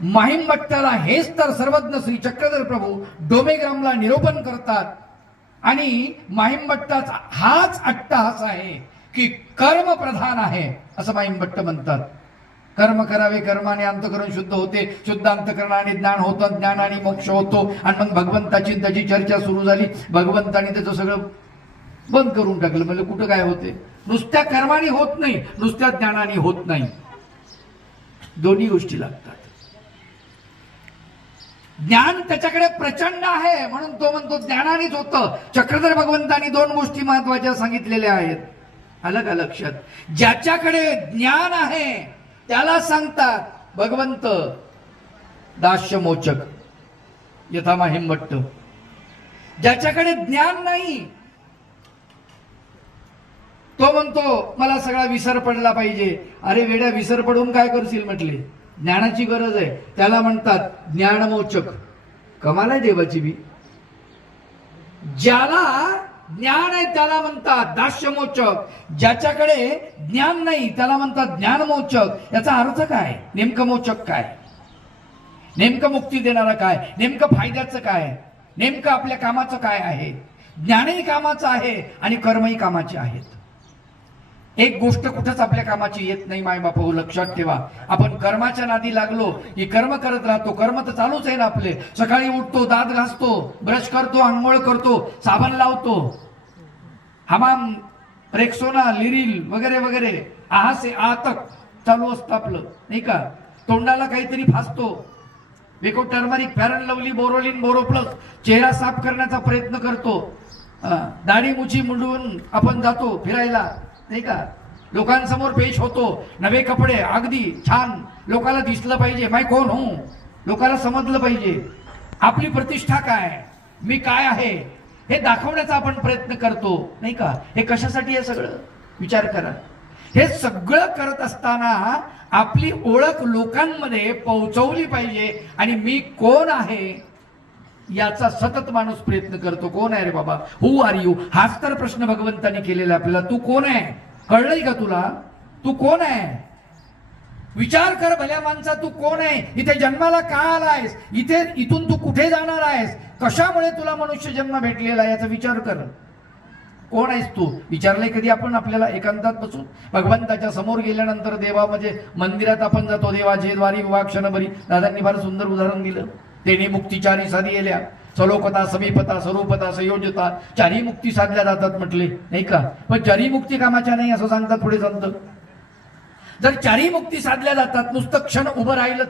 माहिमभट्टाला हेच तर सर्वज्ञ श्री चक्रधर प्रभू डोमेग्रामला निरोपण करतात आणि माहिमभट्टाचा हाच अट्टहास आहे की कर्म प्रधान आहे असं माहिमभट्ट म्हणतात. कर्म करावे, कर्माने अंतःकरण शुद्ध होते, शुद्ध अंतःकरणाने ज्ञान होतं, ज्ञानाने मोक्ष होतो. आणि मग भगवंताची त्याची चर्चा सुरू झाली. भगवंताने त्याचं सगळं बंद करून टाकलं. म्हणजे कुठं काय होते? नुसत्या कर्माने होत नाही, नुसत्या ज्ञानाने होत नाही, दोन्ही गोष्टी लागतात. ज्ञान त्याच्याकडे प्रचंड आहे म्हणून तो म्हणतो ज्ञानानेच होतं. चक्रधर भगवंतांनी दोन गोष्टी महत्वाच्या सांगितलेल्या आहेत. आलं का लक्षात? ज्याच्याकडे ज्ञान आहे त्याला सांगतात भगवंत दास्यमोचक यथा माहिमभट्ट. ज्याच्याकडे ज्ञान नाही तो म्हणतो मला सगळा विसर पडला पाहिजे. अरे वेड्या, विसर पडून काय करशील म्हटले? ज्ञानाची गरज आहे. त्याला म्हणतात ज्ञानमोचक. कमाल आहे देवाची बी. ज्याला ज्ञान आहे त्याला म्हणतात दास्यमोचक. ज्याच्याकडे ज्ञान नाही त्याला म्हणतात ज्ञानमोचक. याचा अर्थ काय? नेमकं मोचक काय? नेमकं मुक्ती देणारा काय? नेमकं फायद्याचं काय? नेमकं आपल्या कामाचं काय आहे? ज्ञानही कामाचं आहे आणि कर्मही कामाचे आहेत. एक गोष्ट कुठंच आपल्या कामाची येत नाही. माय बापू लक्षात ठेवा. आपण कर्माच्या नादी लागलो की कर्म करत राहतो. कर्म तर चालूच आहे ना आपले. सकाळी उठतो, दात घासतो, ब्रश करतो, आंघोळ करतो, साबण लावतो, हमाम, रेक्सोना, लिरिल वगैरे वगैरे आहासे आतक चालू असतं आपलं, नाही का? तोंडाला काहीतरी फासतो, Vicco turmeric, fair lovely, Boroline, Boroplus, चेहरा साफ करण्याचा प्रयत्न करतो. दाढी मुछी मुंडवून आपण जातो फिरायला, नाही का? लोकांसमोर पेश होतो, नवे कपडे, अगदी छान, लोकांना दिसलं पाहिजे मैं कोण हूं, लोकांना समजलं पाहिजे, आपली प्रतिष्ठा काय, मी काय आहे हे दाखवण्याचा आपण प्रयत्न करतो, नाही का? हे कशासाठी आहे सगळं? विचार करा. हे सगळं करत असताना आपली ओळख लोकांमध्ये पोहोचवली पाहिजे आणि मी कोण आहे याचा सतत माणूस प्रयत्न करतो. कोण आहे रे बाबा? हु आर यू? हाच तर प्रश्न भगवंतांनी केलेला आपल्याला. तू कोण आहे? कळलंय का तुला? तू कोण आहे? विचार कर भल्या माणसा, तू कोण आहे? इथे जन्माला का आलायस? इथून तू कुठे जाणार आहेस? कशामुळे तुला मनुष्य जन्म भेटलेला आहे याचा विचार कर. कोण आहेस तू? विचारलंय कधी आपण आपल्याला एकांतात बसून? भगवंताच्या समोर गेल्यानंतर देवा म्हणजे मंदिरात आपण जातो, देवाचे द्वारी विवाक्षण बरी. दादांनी फार सुंदर उदाहरण दिलं. तेने मुक्ती चारी साधी गेल्या, सलोकता, समीपता, स्वरूपता, संयोजता, चारी मुक्ती साधल्या जातात म्हटले, नाही का? पण चारी मुक्ती कामाच्या नाही असं सांगतात पुढे संत. जर चारी मुक्ती साधल्या जातात, नुसतं क्षण उभं राहिलं